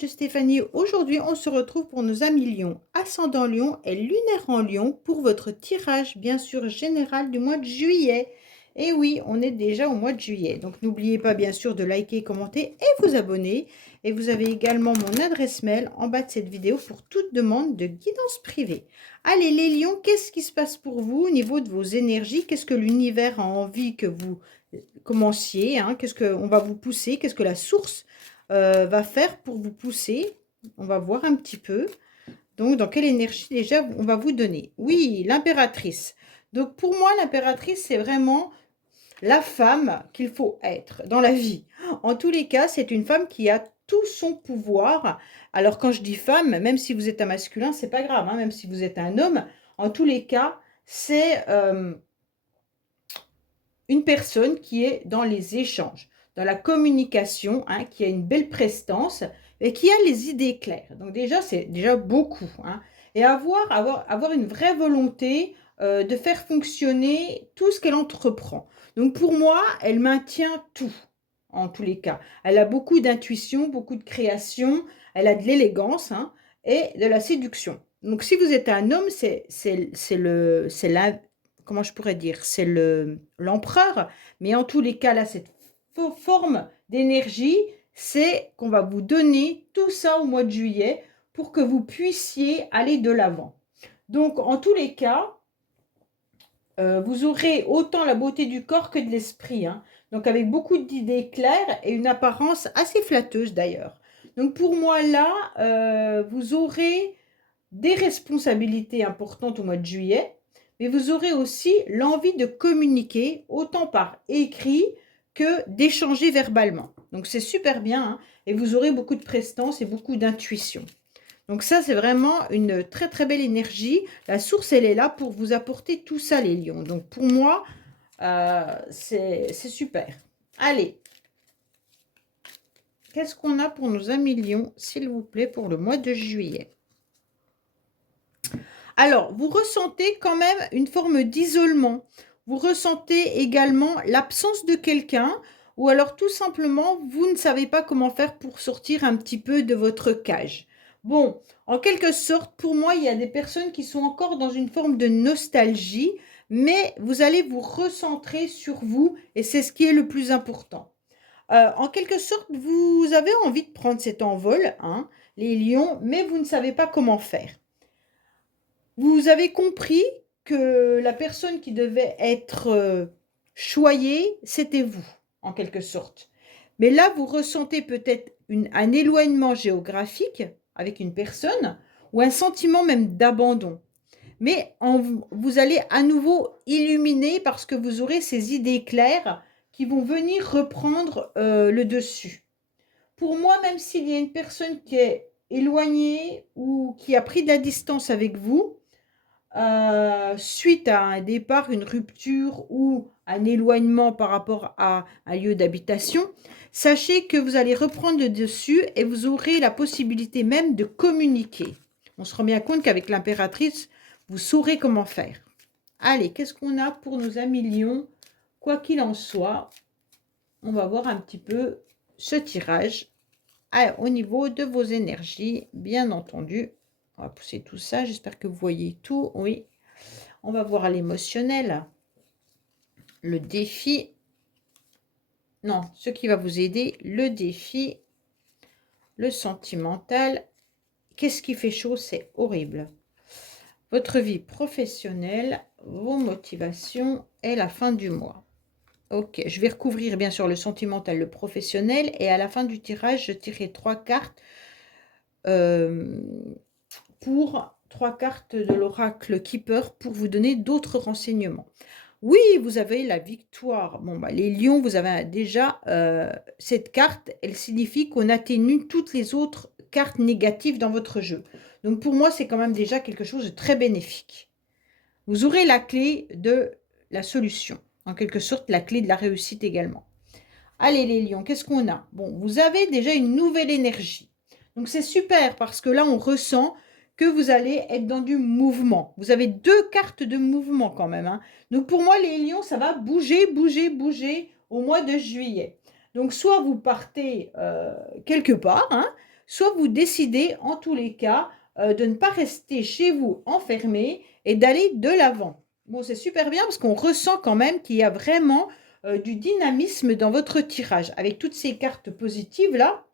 de Stéphanie. Aujourd'hui, on se retrouve pour nos amis Lion, ascendant Lion et lunaire en Lion pour votre tirage, bien sûr, général du mois de juillet. Et oui, on est déjà au mois de juillet. Donc, n'oubliez pas, bien sûr, de liker, commenter et vous abonner. Et vous avez également mon adresse mail en bas de cette vidéo pour toute demande de guidance privée. Allez, les lions, qu'est-ce qui se passe pour vous au niveau de vos énergies? Qu'est-ce que l'univers a envie que vous commenciez, hein? Qu'est-ce qu'on va vous pousser? Qu'est-ce que la source va faire pour vous pousser? On va voir un petit peu. Donc, dans quelle énergie déjà on va vous donner? Oui, l'impératrice. Donc, pour moi, l'impératrice, c'est vraiment la femme qu'il faut être dans la vie. En tous les cas, c'est une femme qui a tout son pouvoir. Alors, quand je dis femme, même si vous êtes un masculin, c'est pas grave, hein, même si vous êtes un homme, en tous les cas, c'est une personne qui est dans les échanges, dans la communication, hein, qui a une belle prestance et qui a les idées claires. Donc déjà, c'est déjà beaucoup, hein. Et avoir une vraie volonté de faire fonctionner tout ce qu'elle entreprend. Donc pour moi, elle maintient tout, en tous les cas. Elle a beaucoup d'intuition, beaucoup de création, elle a de l'élégance, hein, et de la séduction. Donc si vous êtes un homme, c'est la, comment je pourrais dire, c'est l'empereur, mais en tous les cas, là, cette forme d'énergie, c'est qu'on va vous donner tout ça au mois de juillet pour que vous puissiez aller de l'avant. Donc, en tous les cas, vous aurez autant la beauté du corps que de l'esprit, hein. Donc, avec beaucoup d'idées claires et une apparence assez flatteuse d'ailleurs. Donc, pour moi, là, vous aurez des responsabilités importantes au mois de juillet, mais vous aurez aussi l'envie de communiquer autant par écrit que d'échanger verbalement. Donc c'est super bien, hein, et vous aurez beaucoup de prestance et beaucoup d'intuition. Donc ça, c'est vraiment une très très belle énergie. La source, elle est là pour vous apporter tout ça, les lions. Donc pour moi, c'est super. Allez, qu'est-ce qu'on a pour nos amis lions, s'il vous plaît, pour le mois de juillet? Alors, vous ressentez quand même une forme d'isolement. Vous ressentez également l'absence de quelqu'un ou alors tout simplement, vous ne savez pas comment faire pour sortir un petit peu de votre cage. Bon, en quelque sorte, pour moi, il y a des personnes qui sont encore dans une forme de nostalgie, mais vous allez vous recentrer sur vous et c'est ce qui est le plus important. En quelque sorte, vous avez envie de prendre cet envol, hein, les lions, mais vous ne savez pas comment faire. Vous avez compris que la personne qui devait être choyée, c'était vous, en quelque sorte. Mais là, vous ressentez peut-être un éloignement géographique avec une personne ou un sentiment même d'abandon. Mais vous allez à nouveau illuminer parce que vous aurez ces idées claires qui vont venir reprendre le dessus. Pour moi, même s'il y a une personne qui est éloignée ou qui a pris de la distance avec vous, suite à un départ, une rupture ou un éloignement par rapport à un lieu d'habitation, sachez que vous allez reprendre le dessus et vous aurez la possibilité même de communiquer. On se rend bien compte qu'avec l'impératrice, vous saurez comment faire. Allez, qu'est-ce qu'on a pour nos amis lions? Quoi qu'il en soit, on va voir un petit peu ce tirage au niveau de vos énergies, bien entendu. On va pousser tout ça. J'espère que vous voyez tout. Oui. On va voir l'émotionnel. Le défi. Non, ce qui va vous aider. Le défi. Le sentimental. Qu'est-ce qui fait chaud? C'est horrible. Votre vie professionnelle. Vos motivations et la fin du mois. Ok, je vais recouvrir bien sûr le sentimental, le professionnel. Et à la fin du tirage, je tirerai 3 cartes. Pour 3 cartes de l'oracle Keeper pour vous donner d'autres renseignements. Oui, vous avez la victoire. Bon, bah, les lions, vous avez déjà cette carte, elle signifie qu'on atténue toutes les autres cartes négatives dans votre jeu. Donc pour moi, c'est quand même déjà quelque chose de très bénéfique. Vous aurez la clé de la solution, en quelque sorte la clé de la réussite également. Allez les lions, qu'est-ce qu'on a? Bon, vous avez déjà une nouvelle énergie. Donc c'est super parce que là, on ressent que vous allez être dans du mouvement. Vous avez 2 cartes de mouvement quand même, hein. Donc pour moi, les lions, ça va bouger, bouger, bouger au mois de juillet. Donc soit vous partez quelque part, hein, soit vous décidez en tous les cas de ne pas rester chez vous enfermé et d'aller de l'avant. Bon, c'est super bien parce qu'on ressent quand même qu'il y a vraiment du dynamisme dans votre tirage. Avec toutes ces cartes positives là,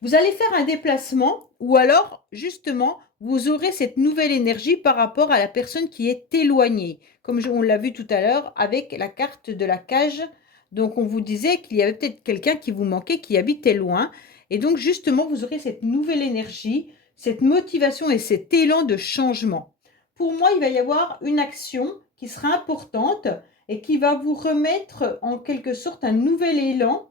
vous allez faire un déplacement ou alors justement vous aurez cette nouvelle énergie par rapport à la personne qui est éloignée. Comme on l'a vu tout à l'heure avec la carte de la cage. Donc on vous disait qu'il y avait peut-être quelqu'un qui vous manquait, qui habitait loin. Et donc justement vous aurez cette nouvelle énergie, cette motivation et cet élan de changement. Pour moi, il va y avoir une action qui sera importante et qui va vous remettre en quelque sorte un nouvel élan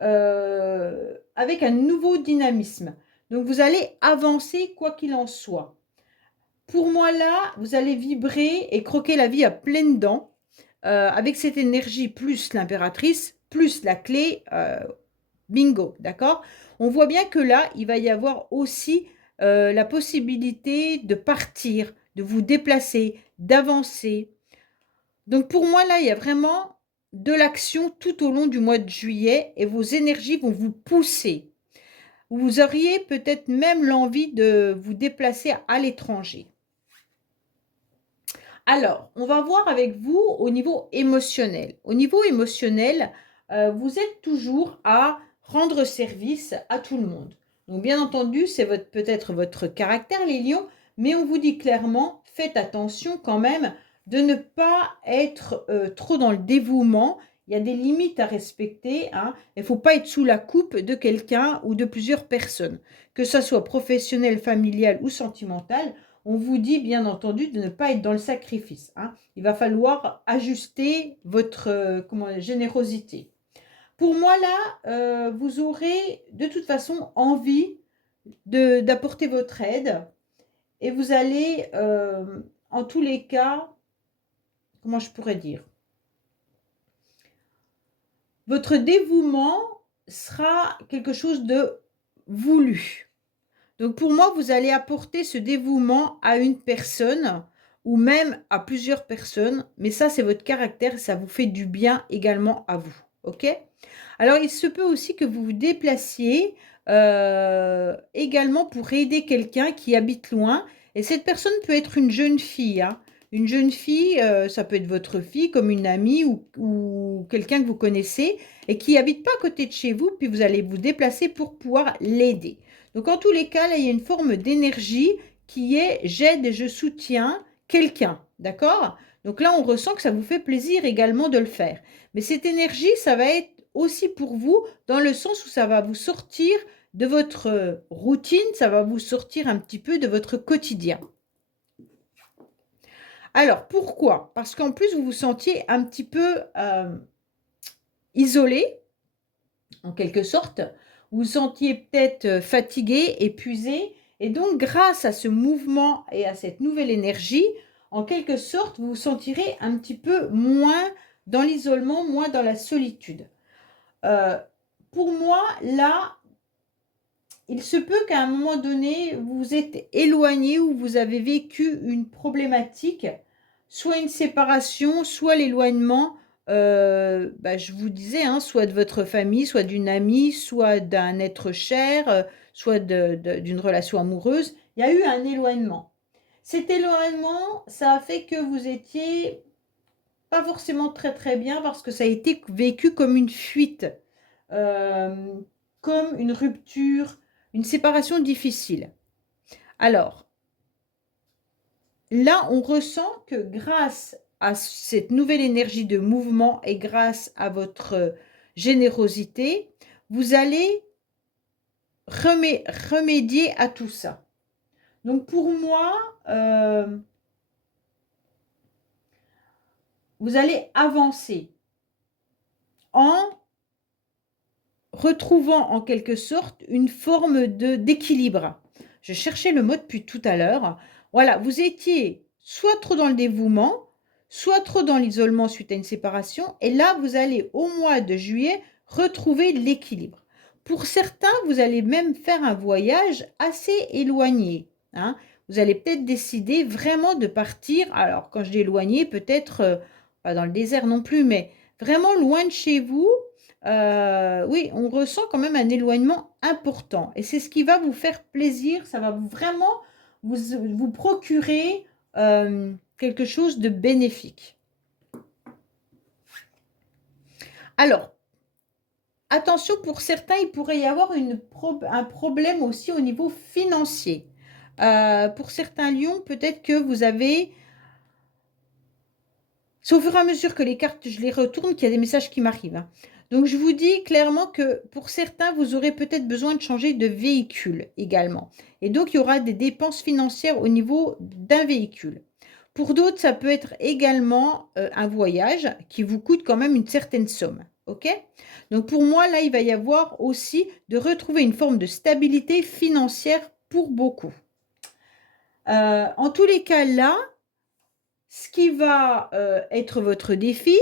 avec un nouveau dynamisme. Donc, vous allez avancer quoi qu'il en soit. Pour moi, là, vous allez vibrer et croquer la vie à pleines dents avec cette énergie plus l'impératrice, plus la clé. Bingo, d'accord? On voit bien que là, il va y avoir aussi la possibilité de partir, de vous déplacer, d'avancer. Donc pour moi, là, il y a vraiment de l'action tout au long du mois de juillet et vos énergies vont vous pousser. Vous auriez peut-être même l'envie de vous déplacer à l'étranger. Alors, on va voir avec vous au niveau émotionnel. Au niveau émotionnel, vous êtes toujours à rendre service à tout le monde. Donc, bien entendu, c'est peut-être votre caractère, les lions, mais on vous dit clairement, faites attention quand même de ne pas être trop dans le dévouement. Il y a des limites à respecter, hein. Il ne faut pas être sous la coupe de quelqu'un ou de plusieurs personnes, que ce soit professionnel, familial ou sentimental. On vous dit bien entendu de ne pas être dans le sacrifice, hein. Il va falloir ajuster votre générosité. Pour moi, là, vous aurez de toute façon envie d'apporter votre aide et vous allez, en tous les cas, comment je pourrais dire, votre dévouement sera quelque chose de voulu. Donc pour moi, vous allez apporter ce dévouement à une personne ou même à plusieurs personnes, mais ça, c'est votre caractère, ça vous fait du bien également à vous, ok? Alors, il se peut aussi que vous vous déplaciez également pour aider quelqu'un qui habite loin, et cette personne peut être une jeune fille, hein. Une jeune fille, ça peut être votre fille, comme une amie ou quelqu'un que vous connaissez et qui habite pas à côté de chez vous, puis vous allez vous déplacer pour pouvoir l'aider. Donc, en tous les cas, là, il y a une forme d'énergie qui est j'aide et je soutiens quelqu'un, d'accord? Donc là, on ressent que ça vous fait plaisir également de le faire. Mais cette énergie, ça va être aussi pour vous dans le sens où ça va vous sortir de votre routine, ça va vous sortir un petit peu de votre quotidien. Alors, pourquoi? Parce qu'en plus, vous vous sentiez un petit peu isolé, en quelque sorte. Vous vous sentiez peut-être fatigué, épuisé. Et donc, grâce à ce mouvement et à cette nouvelle énergie, en quelque sorte, vous vous sentirez un petit peu moins dans l'isolement, moins dans la solitude. Pour moi, là, il se peut qu'à un moment donné, vous vous êtes éloigné ou vous avez vécu une problématique, soit une séparation, soit l'éloignement, je vous disais, hein, soit de votre famille, soit d'une amie, soit d'un être cher, soit d'une relation amoureuse. Il y a eu un éloignement. Cet éloignement, ça a fait que vous étiez pas forcément très très bien parce que ça a été vécu comme une fuite, euh, comme une rupture, une séparation difficile. Alors, là, on ressent que grâce à cette nouvelle énergie de mouvement et grâce à votre générosité, vous allez remédier à tout ça. Donc pour moi, vous allez avancer en retrouvant en quelque sorte une forme d'équilibre. Je cherchais le mot depuis tout à l'heure. Voilà, vous étiez soit trop dans le dévouement, soit trop dans l'isolement suite à une séparation, et là, vous allez au mois de juillet retrouver l'équilibre. Pour certains, vous allez même faire un voyage assez éloigné, hein. Vous allez peut-être décider vraiment de partir, alors quand je dis éloigné, peut-être pas dans le désert non plus, mais vraiment loin de chez vous, oui, on ressent quand même un éloignement important. Et c'est ce qui va vous faire plaisir, ça va vraiment vous procurer quelque chose de bénéfique. Alors, attention, pour certains, il pourrait y avoir un problème aussi au niveau financier. Pour certains lions, peut-être que vous avez... C'est au fur et à mesure que les cartes, je les retourne, qu'il y a des messages qui m'arrivent, hein. Donc, je vous dis clairement que pour certains, vous aurez peut-être besoin de changer de véhicule également. Et donc, il y aura des dépenses financières au niveau d'un véhicule. Pour d'autres, ça peut être également un voyage qui vous coûte quand même une certaine somme. OK? Donc, pour moi, là, il va y avoir aussi de retrouver une forme de stabilité financière pour beaucoup. En tous les cas, là, ce qui va être votre défi,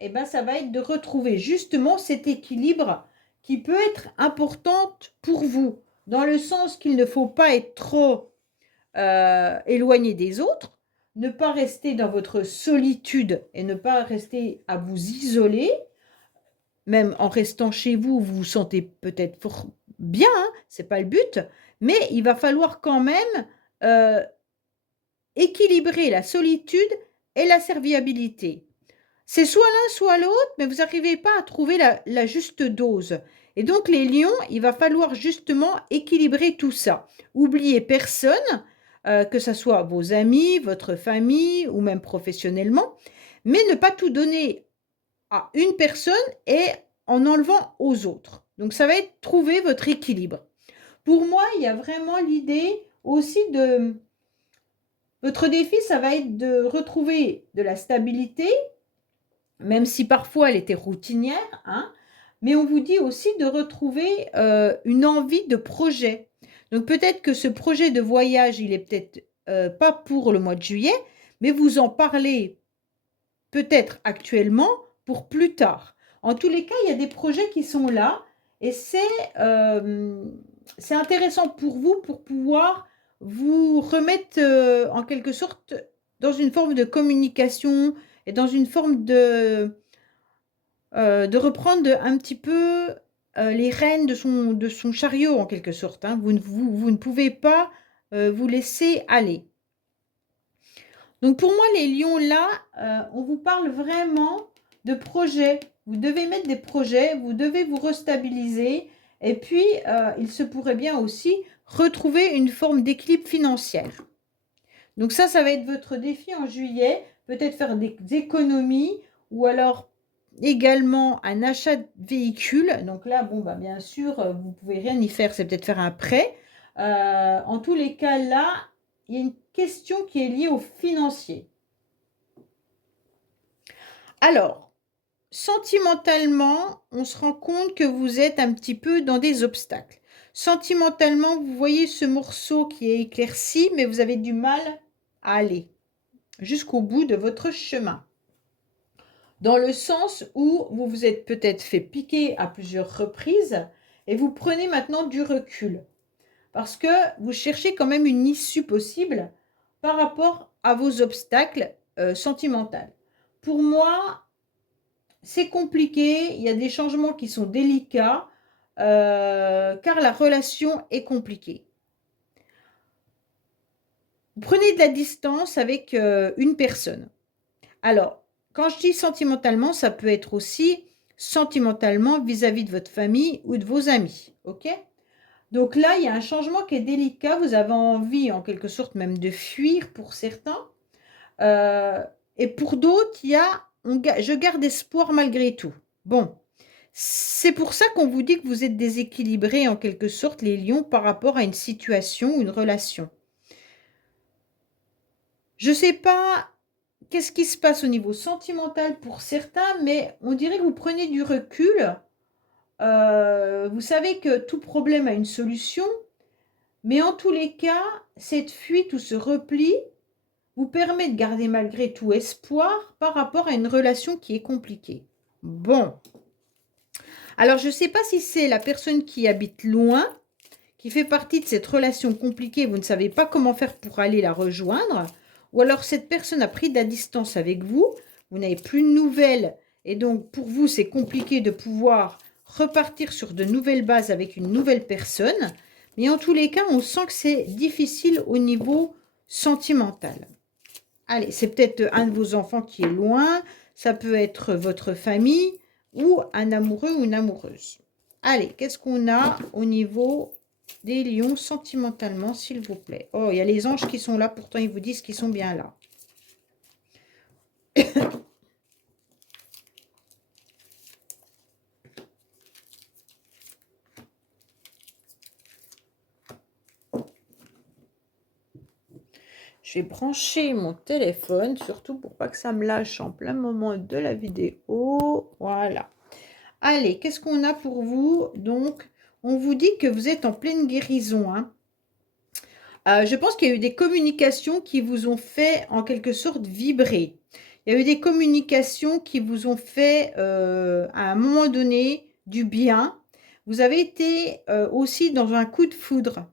eh ben, ça va être de retrouver justement cet équilibre qui peut être important pour vous, dans le sens qu'il ne faut pas être trop éloigné des autres, ne pas rester dans votre solitude et ne pas rester à vous isoler, même en restant chez vous, vous vous sentez peut-être fort bien, hein, c'est pas le but, mais il va falloir quand même euh, équilibrer la solitude et la serviabilité. C'est soit l'un, soit l'autre, mais vous n'arrivez pas à trouver la juste dose. Et donc, les lions, il va falloir justement équilibrer tout ça. Oubliez personne, que ce soit vos amis, votre famille ou même professionnellement, mais ne pas tout donner à une personne et en enlevant aux autres. Donc, ça va être trouver votre équilibre. Pour moi, il y a vraiment l'idée aussi de... Votre défi, ça va être de retrouver de la stabilité, même si parfois elle était routinière, hein, mais on vous dit aussi de retrouver une envie de projet. Donc peut-être que ce projet de voyage, il est peut-être pas pour le mois de juillet, mais vous en parlez peut-être actuellement pour plus tard. En tous les cas, il y a des projets qui sont là et c'est intéressant pour vous pour pouvoir vous remettre en quelque sorte dans une forme de communication et dans une forme de reprendre un petit peu les rênes de son chariot en quelque sorte, hein. Vous ne pouvez pas vous laisser aller. Donc pour moi, les lions là, on vous parle vraiment de projets. Vous devez mettre des projets, vous devez vous restabiliser et puis il se pourrait bien aussi retrouver une forme d'équilibre financière. Donc ça va être votre défi en juillet, peut-être faire des économies ou alors également un achat de véhicule. Donc là, bon, bah, bien sûr, vous ne pouvez rien y faire, c'est peut-être faire un prêt. En tous les cas, là, il y a une question qui est liée au financier. Alors, sentimentalement, on se rend compte que vous êtes un petit peu dans des obstacles. Sentimentalement, vous voyez ce morceau qui est éclairci, mais vous avez du mal à aller jusqu'au bout de votre chemin. Dans le sens où vous vous êtes peut-être fait piquer à plusieurs reprises et vous prenez maintenant du recul. Parce que vous cherchez quand même une issue possible par rapport à vos obstacles sentimentaux. Pour moi, c'est compliqué, il y a des changements qui sont délicats car la relation est compliquée. Vous prenez de la distance avec une personne. Alors, quand je dis sentimentalement, ça peut être aussi sentimentalement vis-à-vis de votre famille ou de vos amis. OK? Donc là, il y a un changement qui est délicat. Vous avez envie, en quelque sorte, même de fuir pour certains. Et pour d'autres, je garde espoir malgré tout. Bon, c'est pour ça qu'on vous dit que vous êtes déséquilibrés, en quelque sorte, les lions, par rapport à une situation ou une relation. Je ne sais pas qu'est-ce qui se passe au niveau sentimental pour certains, mais on dirait que vous prenez du recul. Vous savez que tout problème a une solution, mais en tous les cas, cette fuite ou ce repli vous permet de garder malgré tout espoir par rapport à une relation qui est compliquée. Bon. Alors, je ne sais pas si c'est la personne qui habite loin, qui fait partie de cette relation compliquée, vous ne savez pas comment faire pour aller la rejoindre, ou alors cette personne a pris de la distance avec vous, vous n'avez plus de nouvelles, et donc pour vous, c'est compliqué de pouvoir repartir sur de nouvelles bases avec une nouvelle personne. Mais en tous les cas, on sent que c'est difficile au niveau sentimental. Allez, c'est peut-être un de vos enfants qui est loin, ça peut être votre famille ou un amoureux ou une amoureuse. Allez, qu'est-ce qu'on a au niveau des lions sentimentalement, s'il vous plaît? Oh, il y a les anges qui sont là, pourtant ils vous disent qu'ils sont bien là. Je vais brancher mon téléphone, surtout pour pas que ça me lâche en plein moment de la vidéo. Voilà. Allez, qu'est-ce qu'on a pour vous? Donc, on vous dit que vous êtes en pleine guérison, hein. Je pense qu'il y a eu des communications qui vous ont fait en quelque sorte vibrer. Il y a eu des communications qui vous ont fait à un moment donné du bien. Vous avez été aussi dans un coup de foudre.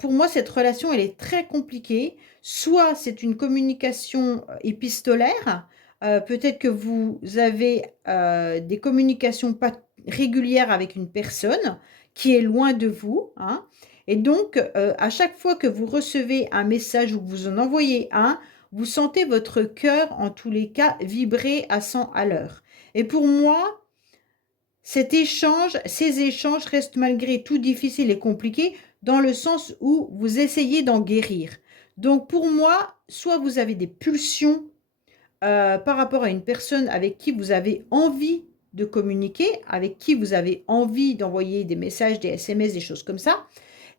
Pour moi, cette relation, elle est très compliquée. Soit c'est une communication épistolaire. Peut-être que vous avez des communications pas régulières avec une personne qui est loin de vous, hein. Et donc, à chaque fois que vous recevez un message ou que vous en envoyez un, vous sentez votre cœur, en tous les cas, vibrer à 100 à l'heure. Et pour moi, ces échanges restent malgré tout difficiles et compliqués dans le sens où vous essayez d'en guérir. Donc, pour moi, soit vous avez des pulsions par rapport à une personne avec qui vous avez envie de communiquer, avec qui vous avez envie d'envoyer des messages, des SMS, des choses comme ça,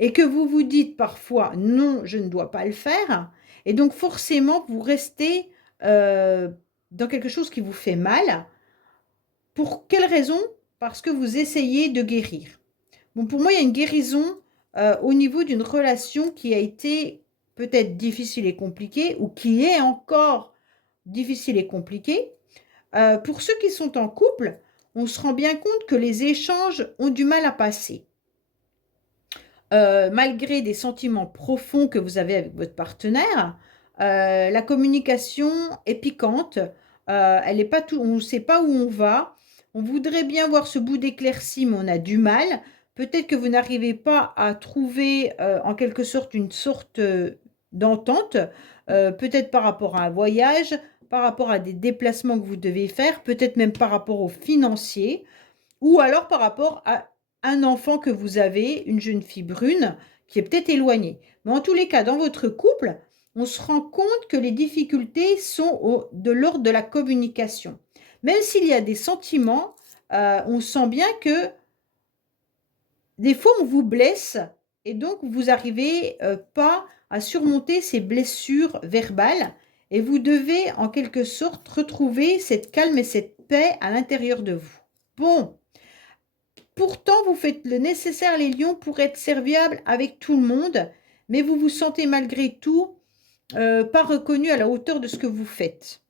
et que vous vous dites parfois non, je ne dois pas le faire, et donc forcément vous restez dans quelque chose qui vous fait mal. Pour quelle raison? Parce que vous essayez de guérir. Bon, pour moi, il y a une guérison au niveau d'une relation qui a été peut-être difficile et compliquée, ou qui est encore difficile et compliquée. Pour ceux qui sont en couple, on se rend bien compte que les échanges ont du mal à passer. Malgré des sentiments profonds que vous avez avec votre partenaire, la communication est piquante, elle est pas tout, on ne sait pas où on va, on voudrait bien voir ce bout d'éclaircie, mais on a du mal. Peut-être que vous n'arrivez pas à trouver en quelque sorte une sorte d'entente, peut-être par rapport à un voyage, par rapport à des déplacements que vous devez faire, peut-être même par rapport aux financiers, ou alors par rapport à un enfant que vous avez, une jeune fille brune, qui est peut-être éloignée. Mais en tous les cas, dans votre couple, on se rend compte que les difficultés sont de l'ordre de la communication. Même s'il y a des sentiments, on sent bien que des fois, on vous blesse et donc vous n'arrivez pas à surmonter ces blessures verbales et vous devez en quelque sorte retrouver cette calme et cette paix à l'intérieur de vous. Bon. Pourtant, vous faites le nécessaire, les lions, pour être serviables avec tout le monde, mais vous vous sentez malgré tout pas reconnu à la hauteur de ce que vous faites.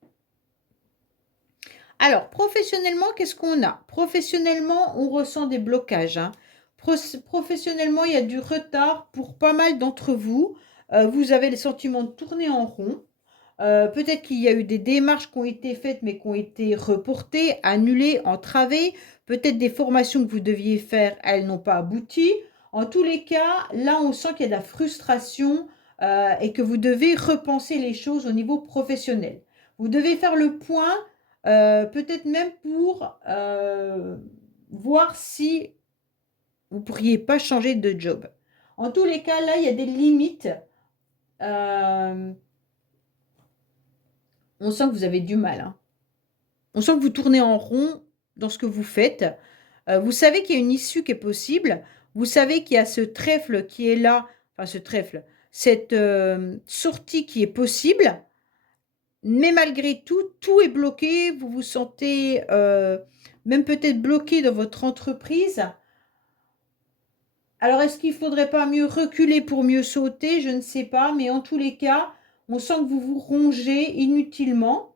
Alors, professionnellement, qu'est-ce qu'on a? Professionnellement, on ressent des blocages, hein. Professionnellement, il y a du retard pour pas mal d'entre vous. Vous avez le sentiment de tourner en rond. Peut-être qu'il y a eu des démarches qui ont été faites, mais qui ont été reportées, annulées, entravées. Peut-être des formations que vous deviez faire, elles n'ont pas abouti. En tous les cas, là, on sent qu'il y a de la frustration et que vous devez repenser les choses au niveau professionnel. Vous devez faire le point, peut-être même pour voir si vous ne pourriez pas changer de job. En tous les cas, là, il y a des limites. On sent que vous avez du mal, hein. On sent que vous tournez en rond dans ce que vous faites. Vous savez qu'il y a une issue qui est possible. Vous savez qu'il y a ce trèfle qui est là, enfin ce trèfle, cette sortie qui est possible. Mais malgré tout, tout est bloqué. Vous vous sentez même peut-être bloqué dans votre entreprise. Alors, est-ce qu'il ne faudrait pas mieux reculer pour mieux sauter? Je ne sais pas. Mais en tous les cas, on sent que vous vous rongez inutilement.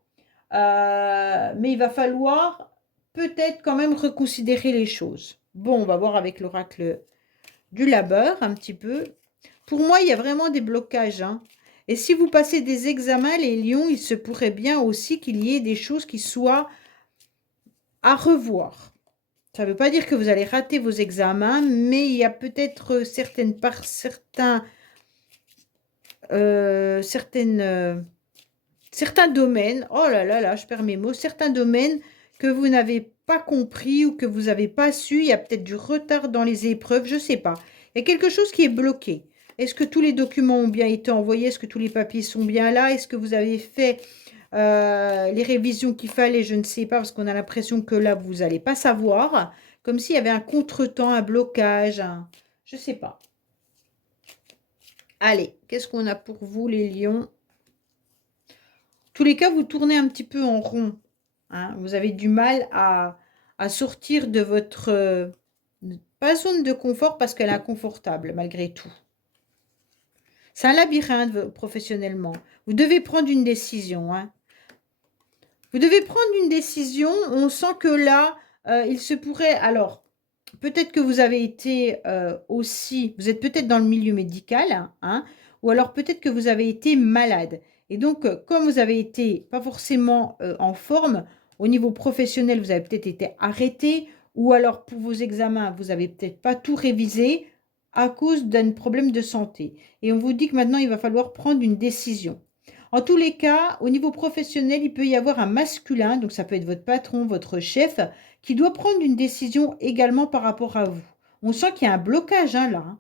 Mais il va falloir peut-être quand même reconsidérer les choses. Bon, on va voir avec l'oracle du labeur un petit peu. Pour moi, il y a vraiment des blocages, hein. Et si vous passez des examens, les lions, il se pourrait bien aussi qu'il y ait des choses qui soient à revoir. Ça ne veut pas dire que vous allez rater vos examens, mais il y a peut-être certains domaines, oh là là là, je perds mes mots, certains domaines que vous n'avez pas compris ou que vous n'avez pas su. Il y a peut-être du retard dans les épreuves, je ne sais pas. Il y a quelque chose qui est bloqué. Est-ce que tous les documents ont bien été envoyés? Est-ce que tous les papiers sont bien là? Est-ce que vous avez fait les révisions qu'il fallait? Je ne sais pas, parce qu'on a l'impression que là, vous n'allez pas savoir. Comme s'il y avait un contretemps, un blocage, je ne sais pas. Allez, qu'est-ce qu'on a pour vous, les lions? Tous les cas, vous tournez un petit peu en rond. Hein. Vous avez du mal à sortir de votre pas zone de confort parce qu'elle est inconfortable malgré tout. C'est un labyrinthe professionnellement. Vous devez prendre une décision. Hein. Vous devez prendre une décision. On sent que là, il se pourrait... Alors, peut-être que vous avez été aussi... Vous êtes peut-être dans le milieu médical. Hein, ou alors peut-être que vous avez été malade. Et donc, comme vous avez été pas forcément en forme, au niveau professionnel, vous avez peut-être été arrêté. Ou alors, pour vos examens, vous n'avez peut-être pas tout révisé à cause d'un problème de santé. Et on vous dit que maintenant, il va falloir prendre une décision. En tous les cas, au niveau professionnel, il peut y avoir un masculin, donc ça peut être votre patron, votre chef, qui doit prendre une décision également par rapport à vous. On sent qu'il y a un blocage hein, là.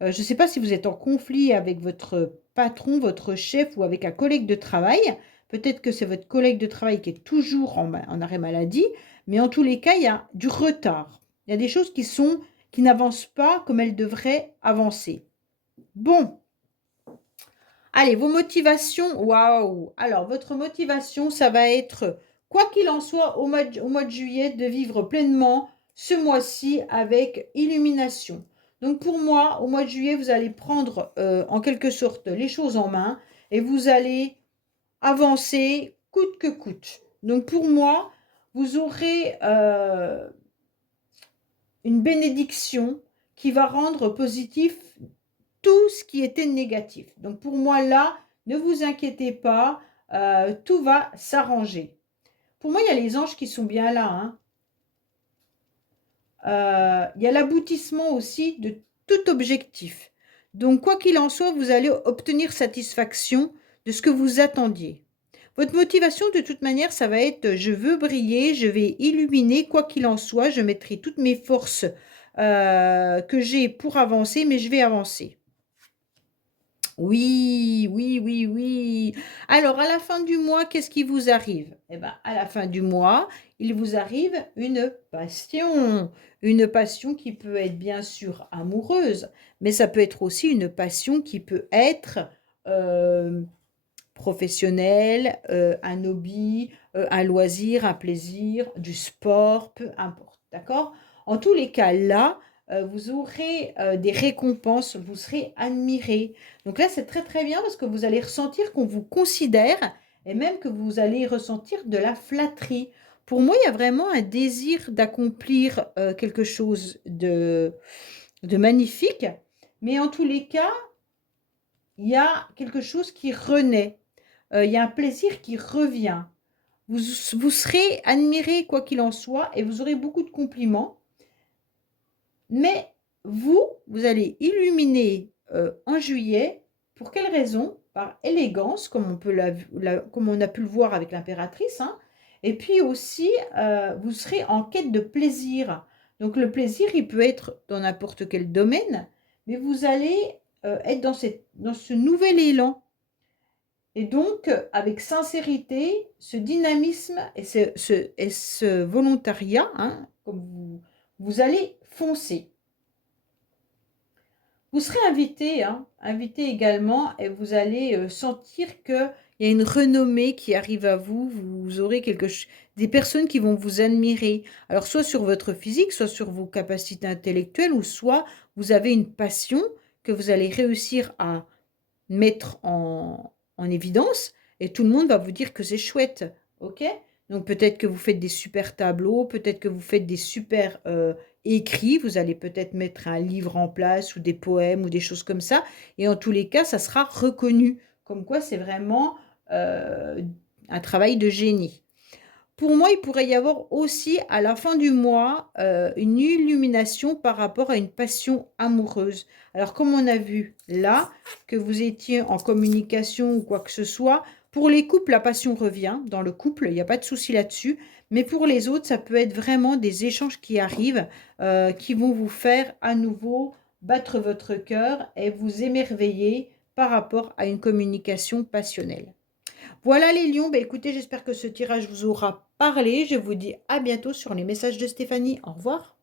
Je ne sais pas si vous êtes en conflit avec votre patron, votre chef ou avec un collègue de travail. Peut-être que c'est votre collègue de travail qui est toujours en arrêt maladie, mais en tous les cas, il y a du retard. Il y a des choses qui n'avancent pas comme elles devraient avancer. Bon. Allez, vos motivations, waouh! Alors, votre motivation, ça va être, quoi qu'il en soit, au mois de juillet, de vivre pleinement ce mois-ci avec illumination. Donc, pour moi, au mois de juillet, vous allez prendre en quelque sorte les choses en main et vous allez avancer coûte que coûte. Donc, pour moi, vous aurez une bénédiction qui va rendre positif tout ce qui était négatif. Donc pour moi là, ne vous inquiétez pas, tout va s'arranger. Pour moi, il y a les anges qui sont bien là. Hein. Il y a l'aboutissement aussi de tout objectif. Donc quoi qu'il en soit, vous allez obtenir satisfaction de ce que vous attendiez. Votre motivation, de toute manière, ça va être je veux briller, je vais illuminer, quoi qu'il en soit, je mettrai toutes mes forces que j'ai pour avancer, mais je vais avancer. Oui, oui, oui, oui. Alors, à la fin du mois, qu'est-ce qui vous arrive? Eh bien, à la fin du mois, il vous arrive une passion. Une passion qui peut être bien sûr amoureuse, mais ça peut être aussi une passion qui peut être professionnelle, un hobby, un loisir, un plaisir, du sport, peu importe. D'accord? En tous les cas, là, vous aurez des récompenses, vous serez admiré. Donc là, c'est très très bien parce que vous allez ressentir qu'on vous considère et même que vous allez ressentir de la flatterie. Pour moi, il y a vraiment un désir d'accomplir quelque chose de magnifique, mais en tous les cas, il y a quelque chose qui renaît. Il y a un plaisir qui revient. Vous serez admiré quoi qu'il en soit et vous aurez beaucoup de compliments. Mais vous allez illuminer en juillet. Pour quelle raison? Par élégance, comme on a pu le voir avec l'impératrice. Hein. Et puis aussi, vous serez en quête de plaisir. Donc le plaisir, il peut être dans n'importe quel domaine, mais vous allez être dans ce nouvel élan. Et donc, avec sincérité, ce dynamisme et ce volontariat, hein, comme vous allez foncer. Vous serez invité, hein, invité également, et vous allez sentir qu'il y a une renommée qui arrive à vous. Vous aurez des personnes qui vont vous admirer. Alors, soit sur votre physique, soit sur vos capacités intellectuelles, ou soit vous avez une passion que vous allez réussir à mettre en évidence, et tout le monde va vous dire que c'est chouette. Ok? Donc, peut-être que vous faites des super tableaux, peut-être que vous faites des super écrit, vous allez peut-être mettre un livre en place ou des poèmes ou des choses comme ça. Et en tous les cas, ça sera reconnu. Comme quoi, c'est vraiment un travail de génie. Pour moi, il pourrait y avoir aussi à la fin du mois une illumination par rapport à une passion amoureuse. Alors, comme on a vu là, que vous étiez en communication ou quoi que ce soit, pour les couples, la passion revient dans le couple, il n'y a pas de souci là-dessus. Mais pour les autres, ça peut être vraiment des échanges qui arrivent, qui vont vous faire à nouveau battre votre cœur et vous émerveiller par rapport à une communication passionnelle. Voilà les lions, bah écoutez, j'espère que ce tirage vous aura parlé. Je vous dis à bientôt sur les messages de Stéphanie. Au revoir.